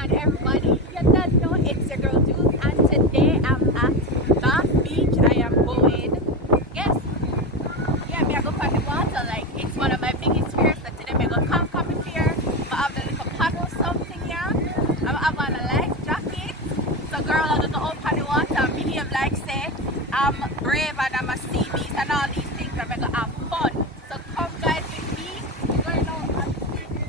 on everybody, you don't know it's your girl Jules, and today I'm at Bath Beach. I am going, yes, yeah, me I go park the water, like it's one of my biggest fears, so today me go conquer my fear, but I have the little paddle something here, I'm have on a life jacket, so girl I go out on the water and behave like say, I'm brave and I'm a sea beast and all these things, and I'm going to have fun, so come guys with me, we're going out on the sea beach.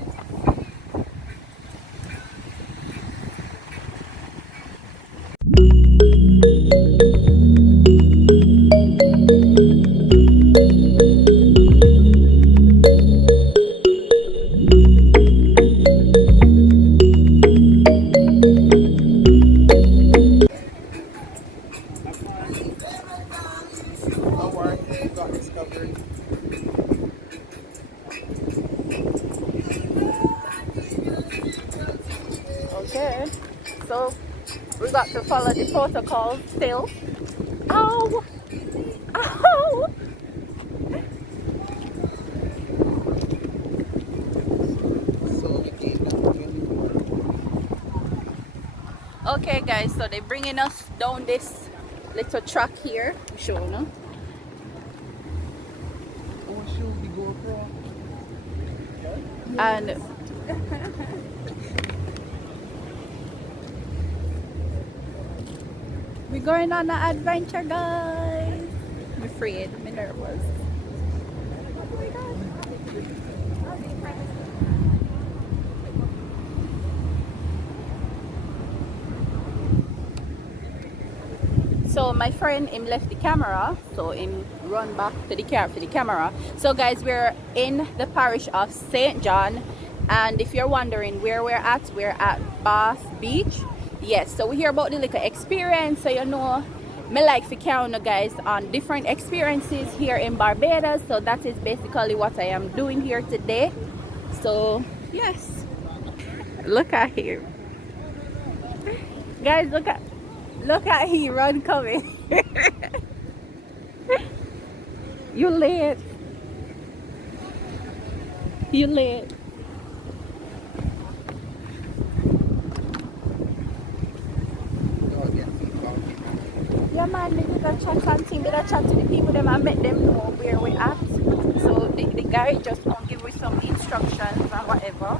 Okay, so we got to follow the protocol still. Ow! Ow! Okay guys, so they're bringing us down this little track here. Show no? And we're going on an adventure, guys. I'm afraid, I'm nervous. Oh my God. So my friend him left the camera, so him run back to the car for the camera. So guys, we're in the parish of St. John, and if you're wondering where we're at Bath Beach. Yes, so we hear about the little experience, so you know me like to carry you guys on different experiences here in Barbados. So that is basically what I am doing here today. So yes, look at him, guys. Look at he run coming. You late. You late. Yeah man, we did a chat and thing, did a chat to the people them and make them know where we at. So the guy just gonna give us some instructions and whatever.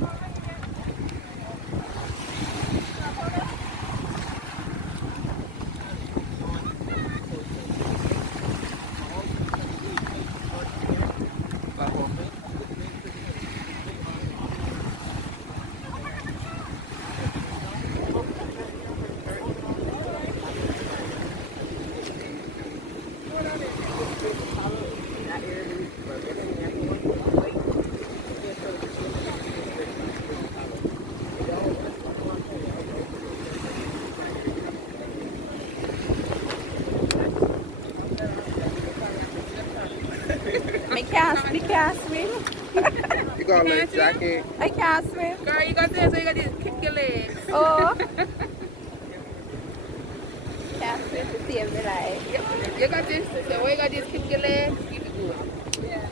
We can't swim. You got a life jacket. I can't swim. Girl, you got this, so you got to kick your legs. Oh. Can't swim to save my life. You got this, so when you got this, kick your legs, keep it going. Yeah.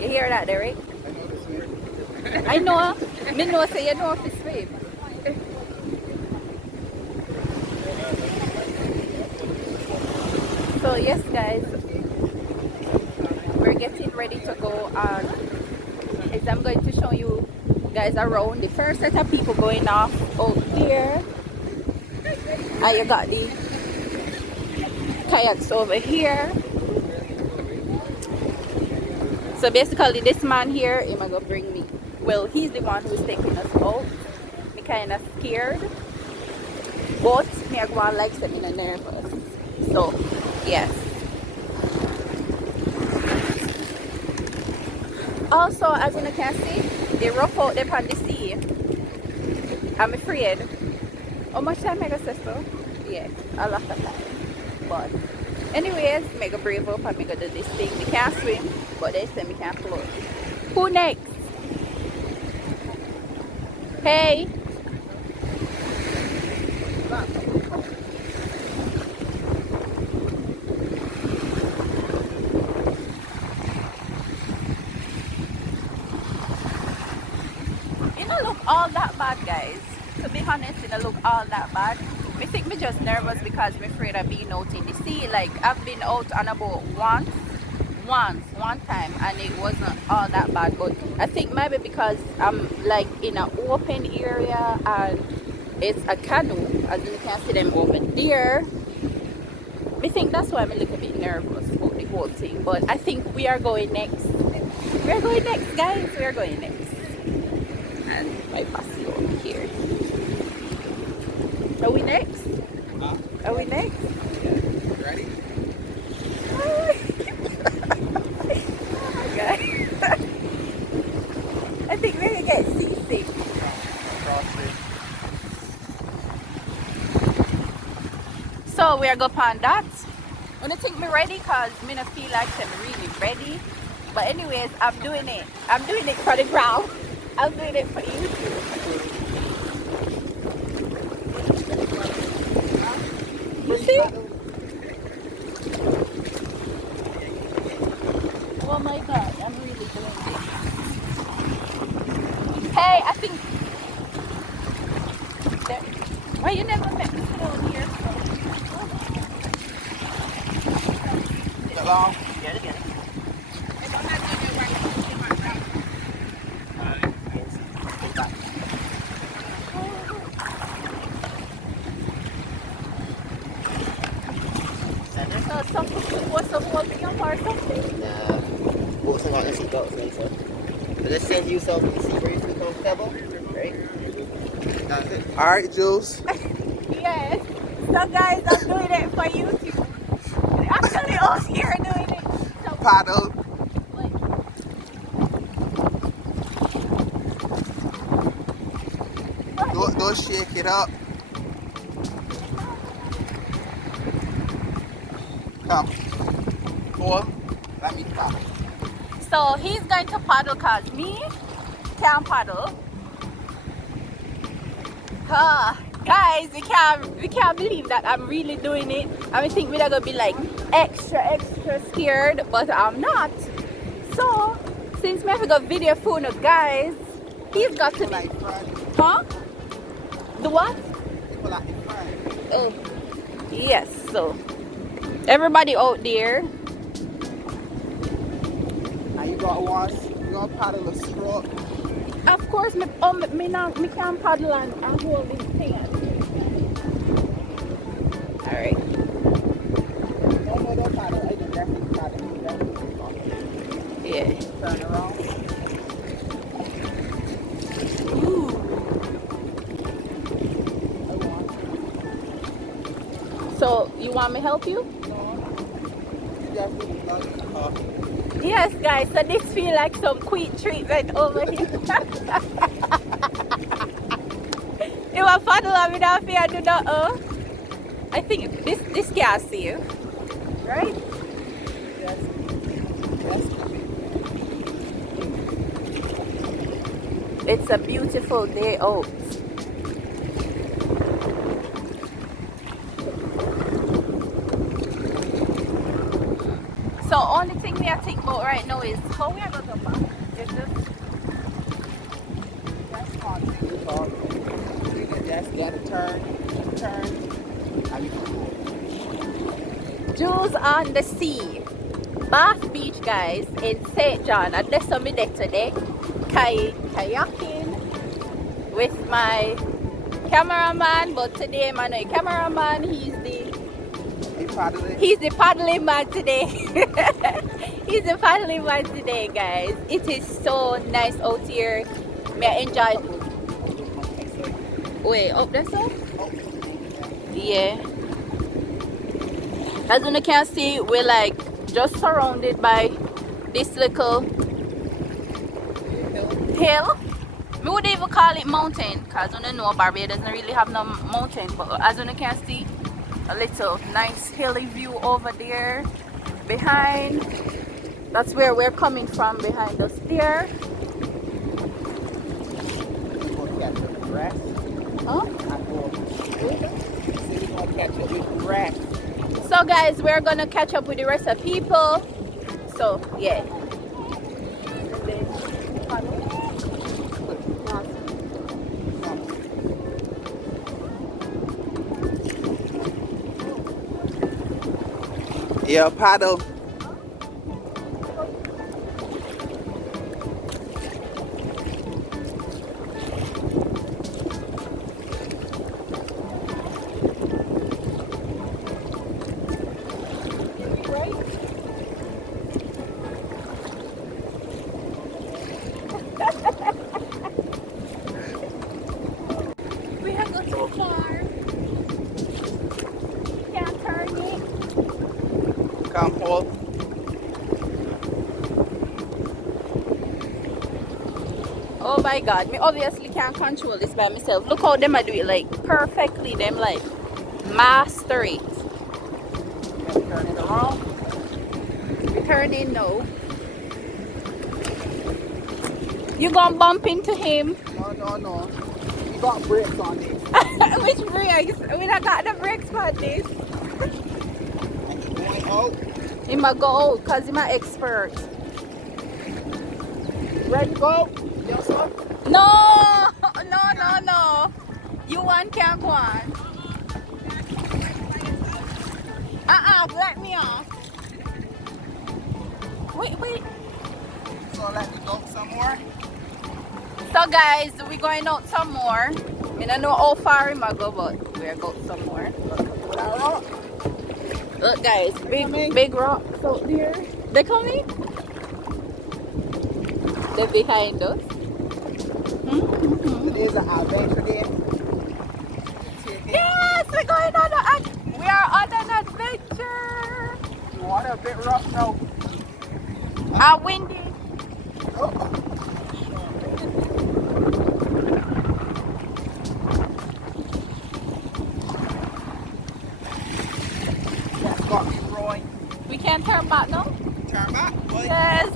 You hear that, Derek? I know. Me know, say you know if you swim. So yes guys, we're getting ready to go on. As I'm going to show you guys around. The first set of people going off out there, and you got the kayaks over here. So basically this man here, he might go bring me, well he's the one who's taking us out. Me kind of scared, but me I go on like saying I'm nervous. So yes. Also, as you can see, they rough out there on the sea. I'm afraid. How much time I got so? Yeah, a lot of time. But anyways, I go brave up and I go do this thing. We can't swim, but they say we can't float. Who next? Hey! You know, look all that bad, guys. To be honest, it don't look all that bad. I think me just nervous because I'm afraid of being out in the sea. Like I've been out on a boat one time, and it wasn't all that bad. But I think maybe because I'm like in an open area and it's a canoe, as you can see them over there. I think that's why I'm a little bit nervous about the whole thing. But I think we are going next. We're going next, guys. We're going next. And my posse over here. Are we next? Are we next? Ready? Oh my god. I think we're gonna get seasick. So we're going on that. I don't think me ready because me not feel like I'm really ready. But anyways, I'm doing it. I'm doing it for the ground. I'm doing it for you. You see? Oh my god, I'm really doing it. Hey, I think that, why you never met me down here? Get long. Get it. So some people was holding up or something. Nah, bought some like some dots later. But let's send you some and see where you feel comfortable, right? That's it. All right, Jules. Yes. So guys, I'm doing it for YouTube. They're actually all here doing it. So Paddle. like, Don't shake it up. Come. Four. Let me paddle. so he's going to paddle cause me can't paddle. Guys, we can't believe that I'm really doing it. I think we're gonna be like extra scared, but I'm not. So since we have got video phone, guys, he's got to be. Like front. Huh? The what? People like in front. Oh, yes. So everybody out there. And you got one. You gonna paddle a stroke. Of course, me can't paddle and hold this thing. All right. No, don't paddle. I can definitely paddle. Yeah. Turn around. Ooh. I want. So you want me to help you? No. You definitely love coffee. Yes, guys. So this feel like some quick treatment over here. You want to paddle on without fear? Do not. I think this can't see you, right? Yes. Yes. It's a beautiful day out. So only thing we are thinking about right now is how we are going to back. It's just That's hard. It's hard. You can just get a turn. And you can go. Jules on the sea. Bath Beach, guys, in St. John. And that's what we did today. Kayaking with my cameraman. But today, my no cameraman, he's the paddling man today. He's the paddling man today, guys. It is so nice out here. May I enjoy. Wait, up there, so? Yeah. As you can see, we're like just surrounded by this little hill. We would even call it mountain because you know Barbados doesn't really have no mountain. But as you can see, a little nice hilly view over there behind. That's where we're coming from, behind us there. Huh? So guys, we're gonna catch up with the rest of people. So yeah. Yeah, paddle. We have gone too far. Can't turn it. Come hold. Oh my god, me obviously can't control this by myself. Look how them I do it like perfectly. Them like master it. Turn it around. We turn in now. You gonna bump into him? No. You got brakes on this. Which brakes? We not got the brakes for this. Going out. He might go out because he's my expert. Ready to go? Yes, sir. No! You one can't go on. Let me off. Wait. So let me go some more. So guys, we going out some more. I don't know how far we might go, but we're going some more. Look guys, big rocks out there. They coming? They're behind us. Today's an adventure game. Yes, we're going on we are on an adventure. Water a bit rough now. Windy. Oh. That's got me rolling. We can't turn back now? Turn back, boy. Yes.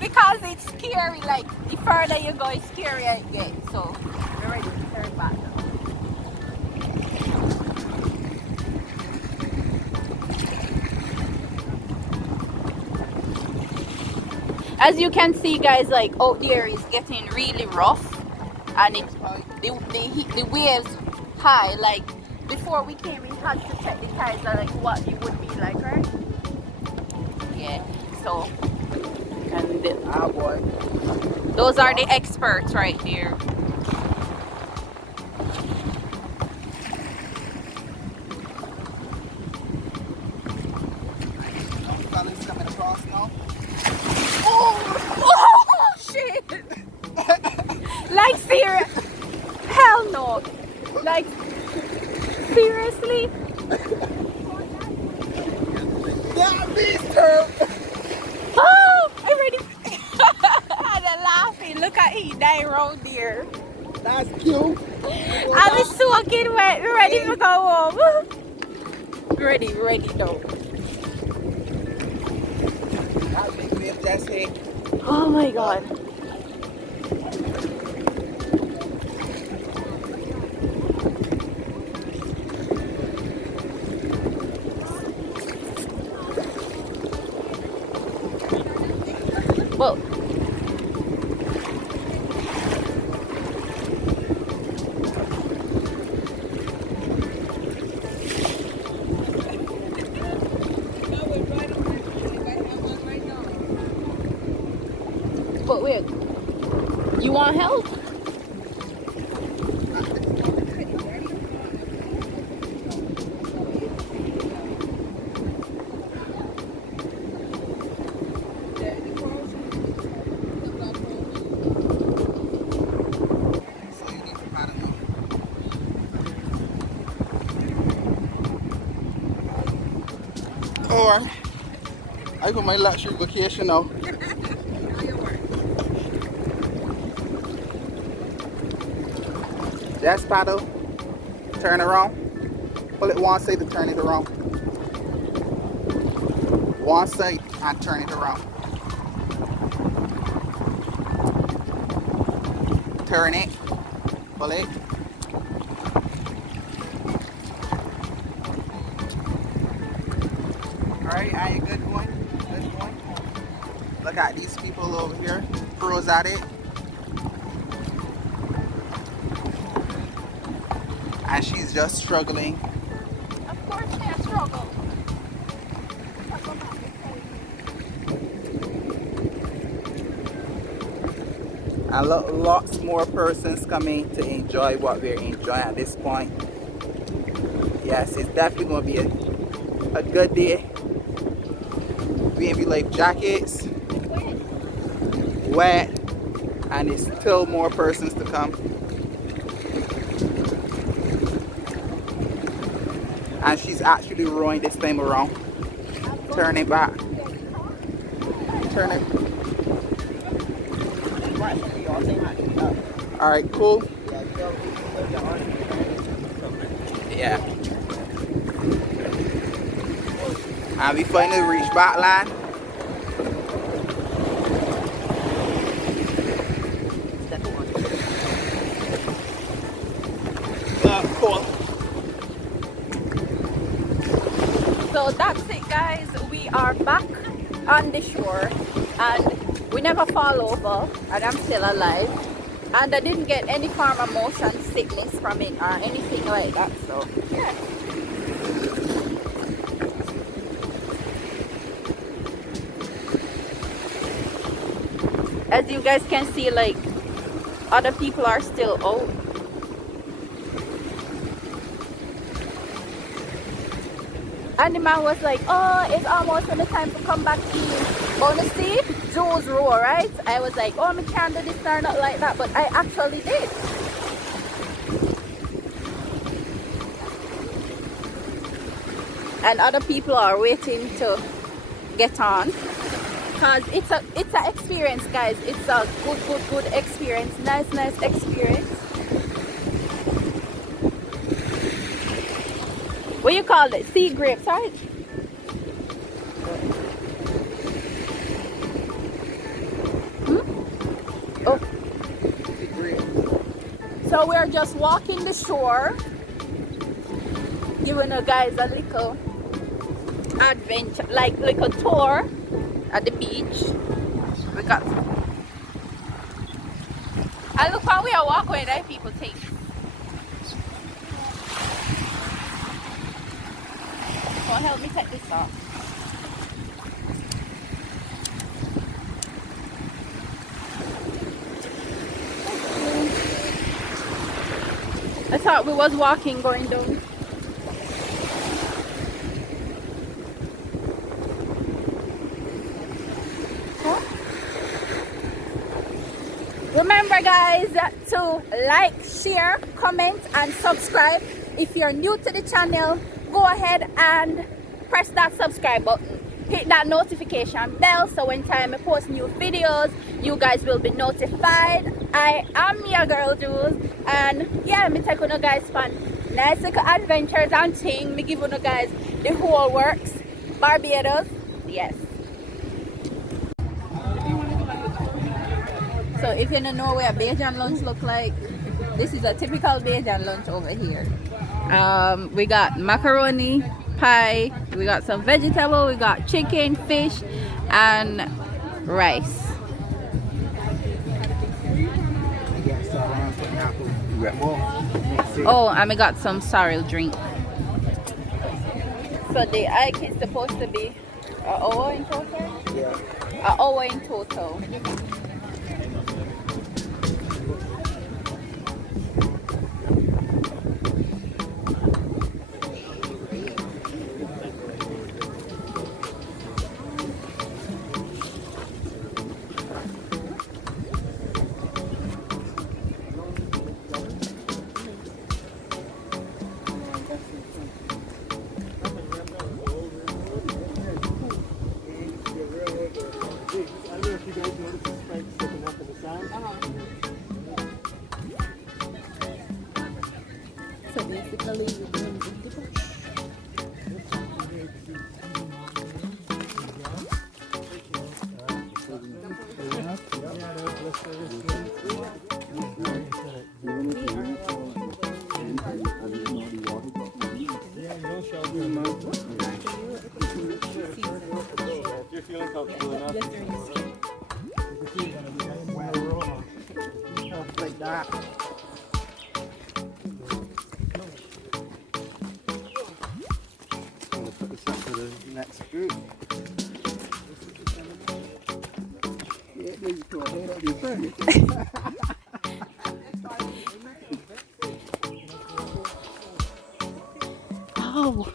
Because it's scary, like the further you go, it's scarier it gets. So we're ready to turn back now. As you can see guys, like out there is getting really rough and the waves high. Like before we came we had to check the tides like what it would be like, right? Yeah. So and boy. those are the experts right there. Fellas coming across now. Oh shit! Like serious? Hell no! Like seriously? Yeah, Mister. Oh! I'm ready. And I'm laughing. Look at he dying round there. That's cute. I'm soaking wet. We're ready to go home. Ready now. That big wave just hit. Oh my god. Well, but wait, you want help? So you need to paddle now. Or I put my luxury vacation now. Just paddle, turn around, pull it one side to turn it around. One side and turn it around. Turn it, pull it. Alright, are you good going? Good going? Look at these people over here, pros at it. And she's just struggling. Of course they struggle. And lots more persons coming to enjoy what we're enjoying at this point. Yes, it's definitely going to be a good day. B&B life jackets, wet, and there's still more persons to come. And she's actually rowing this time around. Turn it back. Turn it. Alright, cool. Yeah. And we finally reached Bajan. Cool. So that's it, guys. We are back on the shore and we never fall over and I'm still alive. And I didn't get any form of motion sickness from it or anything like that. So, yeah. As you guys can see, like, other people are still out. And the man was like, oh, it's almost the time to come back in. On the sea, Jules row, right? I was like, oh, I can't do this or not like that, but I actually did. And other people are waiting to get on. Because it's a experience, guys. It's a good experience. Nice experience. What you call it? Sea grapes, right? Oh. So we're just walking the shore, giving you guys a little adventure, like little tour at the beach. We got. And look how we are walking, right? People take. Well, help me take this off. I thought we was walking going down. Huh? Remember, guys, to like, share, comment, and subscribe. If you're new to the channel, go ahead and press that subscribe button. Hit that notification bell so when time I post new videos, you guys will be notified. I am your girl Jules, and yeah, me take on you guys fun nice little adventures and thing. Me give you guys the whole works. Barbados, yes. So if you don't know where Bajan lunch look like, this is a typical Bajan lunch over here. We got macaroni, pie, we got some vegetable, we got chicken, fish, and rice. Oh, and we got some sorrel drink. So the hike is supposed to be an hour in total? Yeah. An hour in total. So basically, you're doing the push. If you're feeling comfortable enough, Like that. I'm gonna put this up for the next group. Yeah, maybe to a head of your friend. Wow.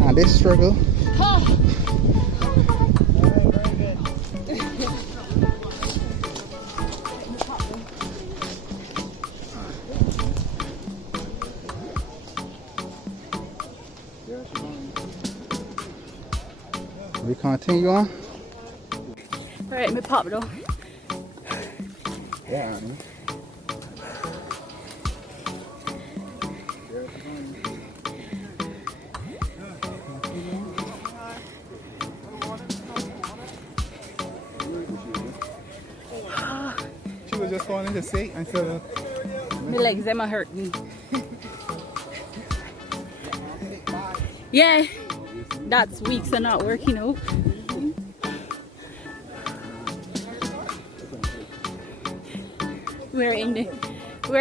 And this struggle. We continue on? Alright, me pop though. Yeah. She was just falling to say instead of. My legs, them are hurt me. Yeah, that's weeks of not working out. We're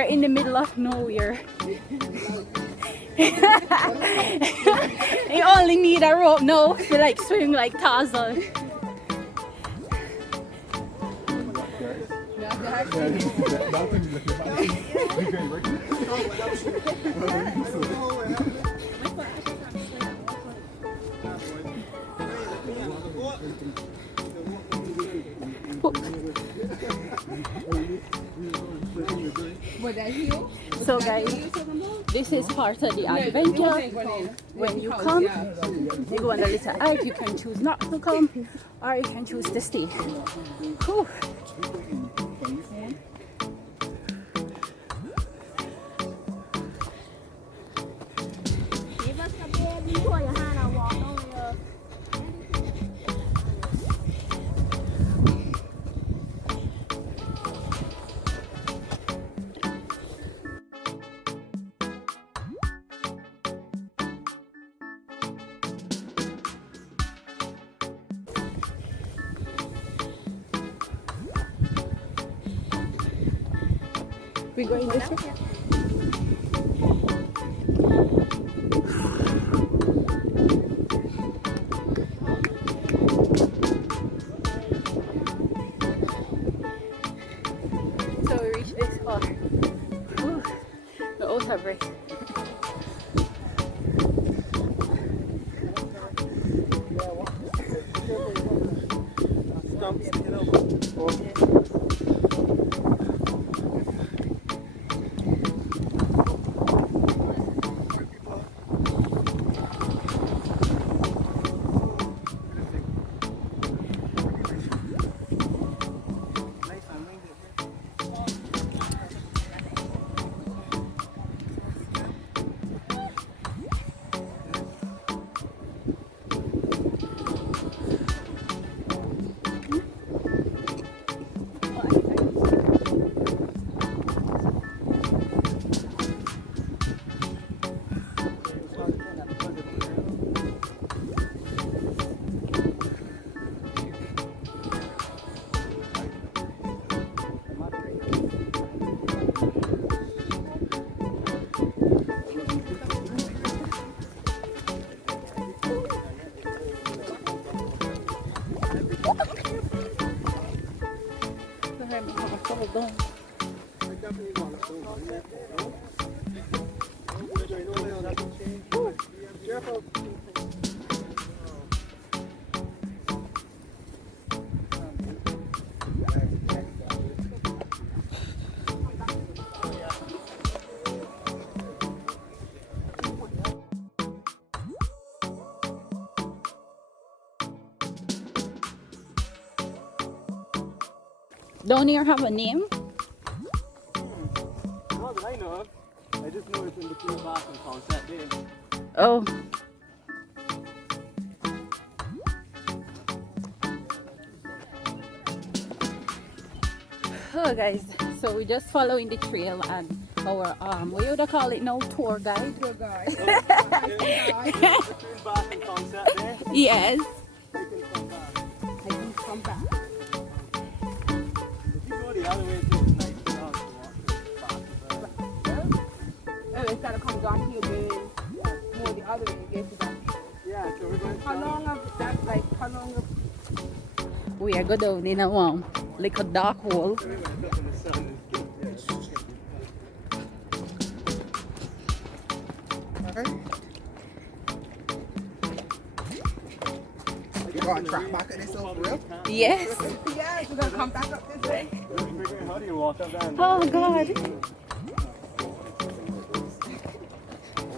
in the middle of nowhere. You only need a rope now to like swim like Tarzan. So guys, this is part of the adventure. When you come, you go on the little arc, you can choose not to come or you can choose to stay. Whew. We going this way? So we reached this far. Whew. The old have race. Don't you have a name? Not that I know of. I just know it's in between Bath and Concept Day. Oh. So guys, so we're just following the trail and our what you would call it now, tour guide. Tour guide. Between Bath and Sunset there, Yes. you can come back. I can come back. If you go the other way too, it's nice to walk Bath. Oh, it's gotta come down here, then more the other way to get to that. Yeah, so we're going How long of that, like, how long of... We are go down in a like a dark hole. we went up in the sun. You gonna track back at this over real? Yes. Yes, we're gonna come back up this way. How do you walk up that? Oh God.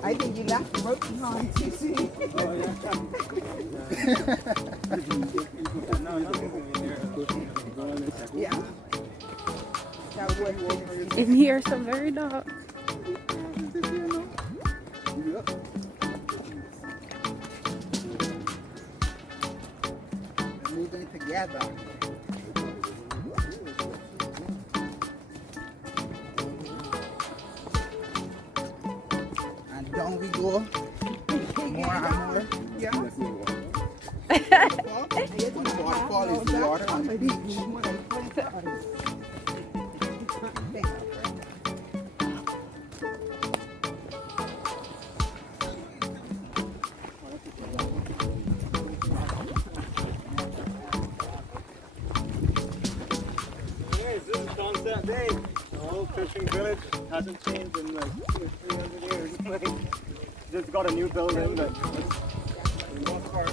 I think you left the rope behind too soon. Oh, yeah. No, nothing's in here. Yeah. That would In here, so very dark. Moving together. And down we go. More and more. Yeah. Waterfall is the water on the beach. Hey, this is Sunset Day. The whole fishing village hasn't changed in like 200-300 years. Like, just got a new building, but for the most part,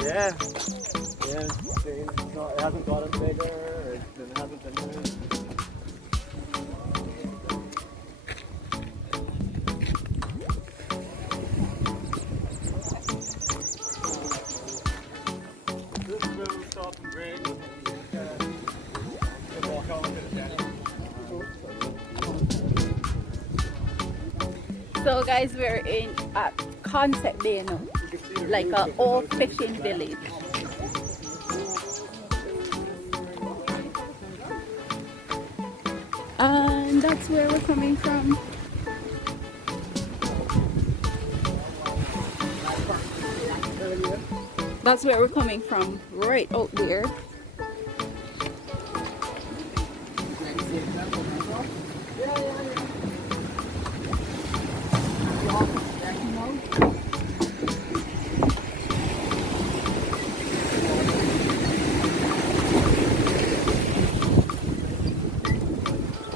yeah, it's not, it hasn't gotten bigger, or it hasn't been moved. This is where we stop and break. Walk all over the deck. So guys, we're in at Concept Bay now, like a old fishing village. And that's where we're coming from. That's where we're coming from, right out there.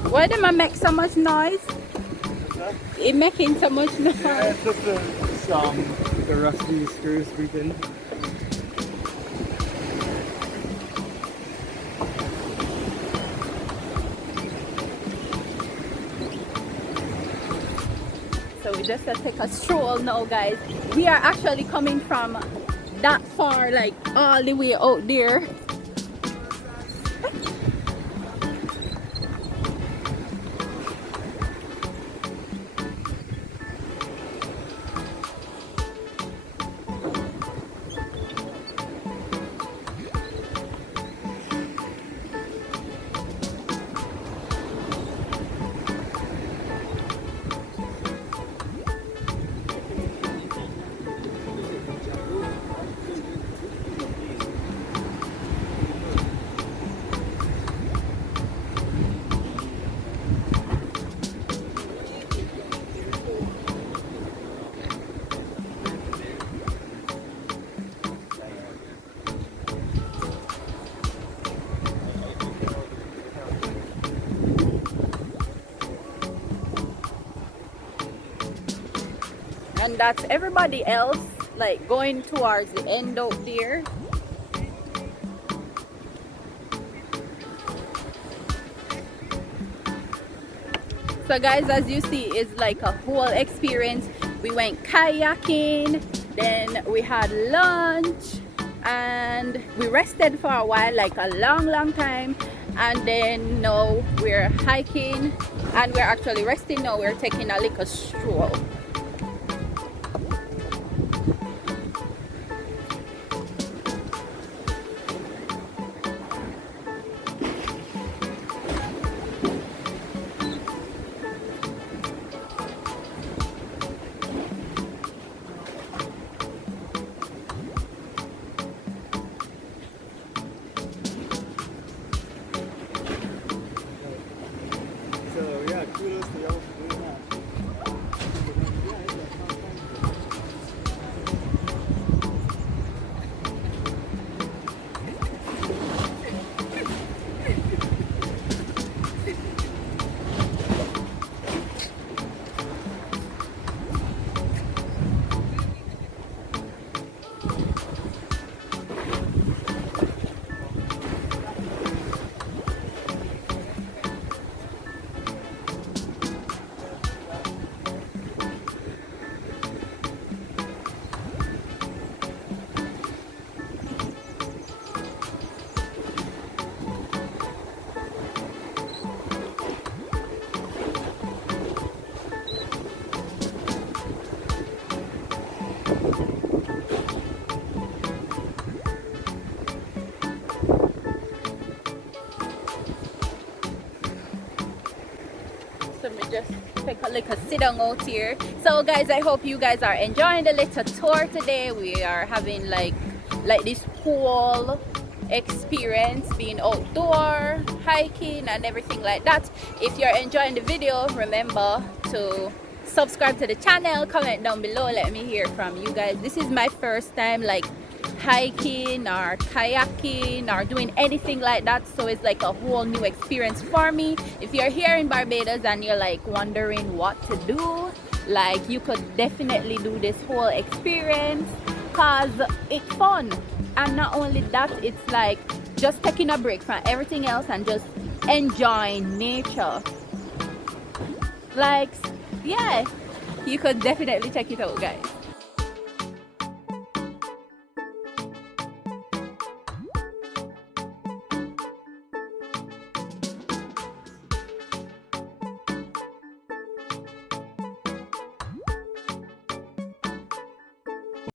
Why do I make so much noise? It making so much noise. Yeah, it's just the rusty screws squeaking. So we just take a stroll now, guys. We are actually coming from that far, like all the way out there. And that's everybody else, like going towards the end out there. So guys, as you see, it's like a whole experience. We went kayaking, then we had lunch, and we rested for a while, like a long time. And then now we're hiking, and we're actually resting now. We're taking a little stroll. just take a little sit down out here. So guys, I hope you guys are enjoying the little tour today. We are having like this whole experience being outdoor, hiking and everything like that. If you're enjoying the video, remember to subscribe to the channel, comment down below, let me hear from you guys. This is my first time like hiking or kayaking or doing anything like that, so it's like a whole new experience for me. If you're here in Barbados and you're like wondering what to do, like you could definitely do this whole experience because it's fun. And not only that, it's like just taking a break from everything else and just enjoying nature. Like, yeah, you could definitely check it out, guys.